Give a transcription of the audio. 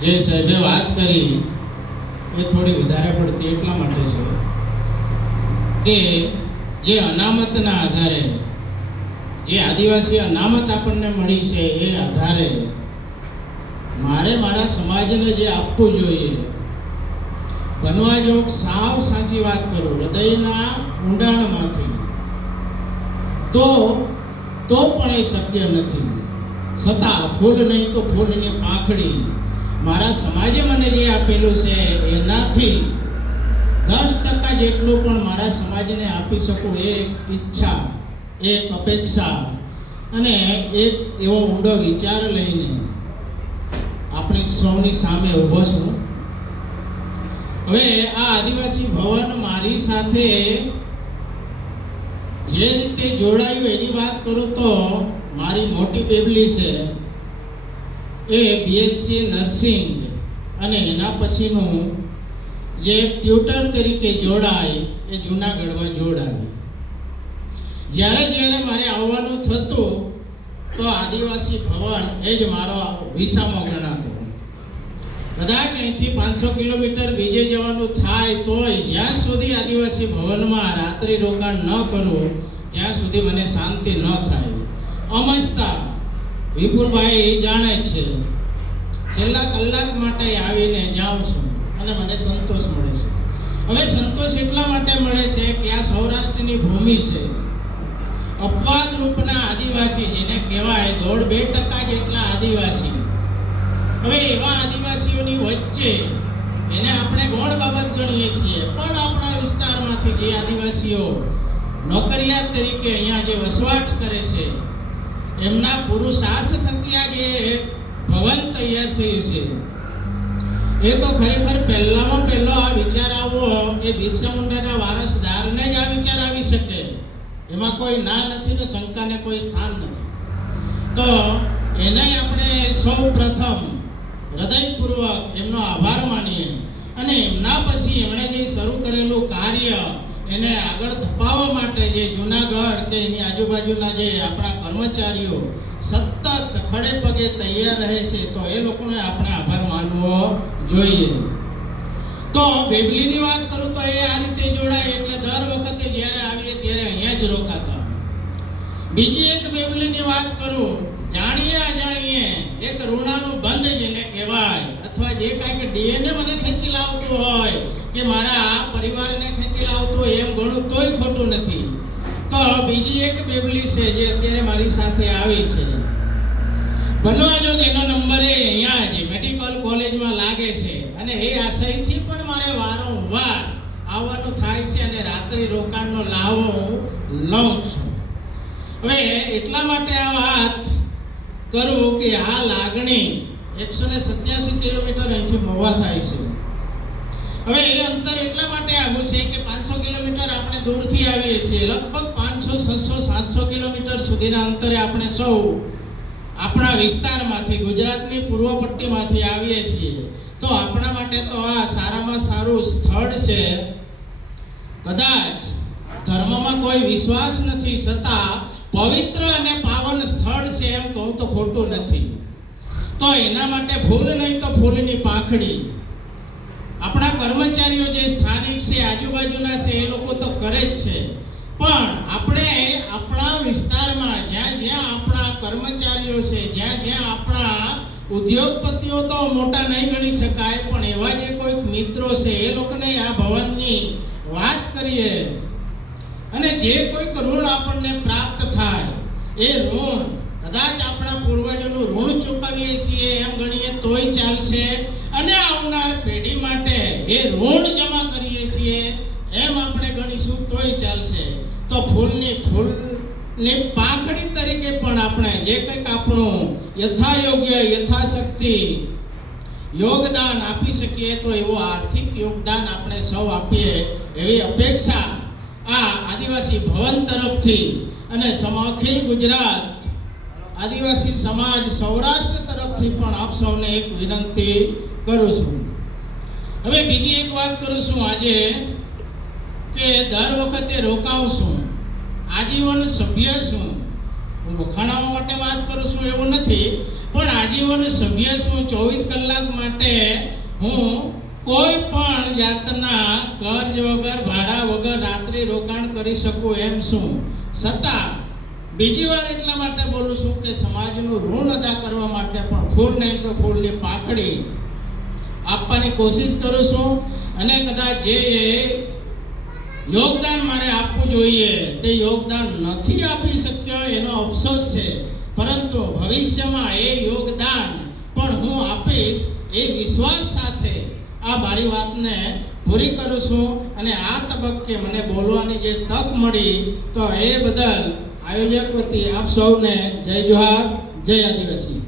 જે સાહેબે વાત કરી એ થોડી વધારે પડતી એટલા માટે છે કે જે અનામતના આધારે જે આદિવાસી અનામત આપણને મળી છે એ આધારે મારે મારા સમાજને જે આપવું જોઈએ, બનવા જો સાવ સાચી વાત કરું હૃદયના ઊંડાણમાંથી, તો પણ એ શક્ય નથી. છતાં ફૂલ નહીં તો ફૂલની પાંખડી મારા સમાજે મને જે આપેલું છે એનાથી 10% જેટલું પણ મારા સમાજને આપી શકું એ ઈચ્છા, એક અપેક્ષા અને એક એવો ઊંડો વિચાર લઈને આપણી સૌની સામે ઊભો છું. હવે આ આદિવાસી ભવન મારી સાથે જે રીતે જોડાયું એની વાત કરું તો મારી મોટી બેબલી છે એ બીએસસી નર્સિંગ અને એના પછીનું જે ટ્યુટર તરીકે જોડાય એ જૂનાગઢમાં જોડાય. જ્યારે મારે આવવાનું થતું તો આદિવાસી ભવન એ જ મારો વિસામો ગણાતો. કદાચ અહીંથી 500 કિલોમીટર બીજે જવાનું થાય તોય જ્યાં સુધી આદિવાસી ભવનમાં રાત્રિ રોકાણ ન કરું ત્યાં સુધી મને શાંતિ ન થાય. અમસ્તા વિપુલભાઈ જાણે છે, છેલ્લા કલાક માટે આવીને જાઉં છું અને મને સંતોષ મળે છે. હવે સંતોષ એટલા માટે મળે છે કે આ સૌરાષ્ટ્રની ભૂમિ છે. અપવાદ રૂપના આદિવાસી જેને કહેવાય 1.5% જેટલા આદિવાસી. હવે એવા આદિવાસીઓની વચ્ચે એને આપણે ગૌણ બાબત ગણીએ છીએ, પણ આપણા વિસ્તારમાંથી જે આદિવાસીઓ નોકરિયાત તરીકે અહીંયા જે વસવાટ કરે છે એમના પુરુષાર્થ થકી આ જે ભવન તૈયાર થયું છે એ તો ખરેખર પહેલામાં પહેલો આ વિચાર આવવો એ બિરસા મુંડાના વારસદારને જ આ વિચાર આવી શકે, એમાં કોઈ ના નથી ને શંકાને કોઈ સ્થાન નથી. તો એને આપણે સૌ પ્રથમ હૃદયપૂર્વક એમનો આભાર માનીએ અને એમના પછી એમણે જે શરૂ કરેલું કાર્ય એને આગળ ધપાવવા માટે જે જૂનાગઢ કે એની આજુબાજુના જે આપણા કર્મચારીઓ સતત ખડે પગે તૈયાર રહે છે તો એ લોકોને આપણે આભાર માનવો જોઈએ. તો બેબલીની વાત કરું તો એ આ રીતે જોડાય એટલે દર વખતે જ્યારે આવીએ ત્યારે અહીંયા જ રોકાતા. બીજી એક બેબલીની વાત કરું, જાણીએ અજાણીએ એક ઋણાનું બંધ જેને કહેવાય અથવા જે કાંઈક ડીએનએ મને ખેંચી લાવતું હોય કે મારા પરિવારને ખેંચી લાવતું હોય એમ ઘણું તોય ખોટું નથી. તો બીજી એક બેબલી છે જે અત્યારે મારી સાથે આવી છે. બનવા જોગ એનો નંબર એ અહીંયા જ મેડિકલ કોલેજમાં લાગે છે અને એ આશયથી પણ મારે વારંવાર આવવાનું થાય છે અને રાત્રિ રોકાણનો લાવો હું લઉં છું. હવે એટલા માટે આ વાત કરું કે આ લાગણી 187 કિલોમીટર અહીંથી મહુવા થાય છે. હવે એ અંતર એટલા માટે આવું છે કે 500 કિલોમીટર આપણે દૂરથી આવીએ છીએ, લગભગ 500, 600, 700 કિલોમીટર સુધીના અંતરે આપણે સૌ આપણા વિસ્તારમાંથી ગુજરાતની પૂર્વ પટ્ટીમાંથી આવીએ છીએ. તો આપણા માટે તો આ સારામાં સારું સ્થળ છે. કદાચ ધર્મમાં કોઈ વિશ્વાસ નથી છતાં પવિત્ર અને પાવન સ્થળ છે એમ કહું તો ખોટું નથી. તો એના માટે ફૂલ નહીં તો ફૂલની પાંખડી આપણા કર્મચારીઓ જે સ્થાનિક છે આજુબાજુના છે એ લોકો તો કરે જ છે, પણ આપણે આપણા વિસ્તારમાં જ્યાં આપણા કર્મચારીઓ છે, જ્યાં આપણા ઉદ્યોગપતિઓ તો મોટા નહીં ગણી શકાય પણ એવા જે કોઈક મિત્રો છે એ લોકોને આ ભવનની વાત કરીએ અને જે કોઈક ઋણ આપણને પ્રાપ્ત થાય એ ઋણ કદાચ આપણા પૂર્વજોનું ઋણ ચૂકવીએ છીએ એમ ગણીએ તોય ચાલશે અને આવનાર પેઢી માટે એ ઋણ જમા કરીએ છીએ એમ આપણે ગણીશું તોય ચાલશે. તો ફૂલની પાંખડી તરીકે પણ આપણે જે કંઈક આપણું યથાયોગ્ય યથાશક્તિ યોગદાન આપી શકીએ તો એવું આર્થિક યોગદાન આપણે સૌ આપીએ એવી અપેક્ષા આ આદિવાસી ભવન તરફથી અને અખિલ ગુજરાત આદિવાસી સમાજ સૌરાષ્ટ્ર તરફથી પણ આપ સૌને એક વિનંતી કરું છું. હવે બીજી એક વાત કરું છું આજે કે દર વખતે રોકાઉં છું, આજીવન સભ્ય છું. હું વખાણવા માટે વાત કરું છું એવું નથી, પણ આજીવન સભ્ય છું. 24 કલાક માટે હું કોઈ પણ જાતના કર્જ વગર ભાડા વગર રાત્રિ રોકાણ કરી શકું એમ છું. છતાં બીજી વાર એટલા માટે બોલું છું કે સમાજનું ઋણ અદા કરવા માટે પણ ફૂલ નહીં તો ફૂલની પાંખડી આપવાની કોશિશ કરું છું. અને કદાચ જે યોગદાન મારે આપવું જોઈએ તે યોગદાન નથી આપી શક્યો એનો અફસોસ છે. પરંતુ ભવિષ્યમાં એ યોગદાન પણ હું આપીશ એ વિશ્વાસ સાથે આ મારી વાતને પૂરી કરું છું. અને આ તબક્કે મને બોલવાની જે તક મળી તો એ બદલ આયોજક વતી આપ સૌને જય જોહાર, જય આદિવાસી.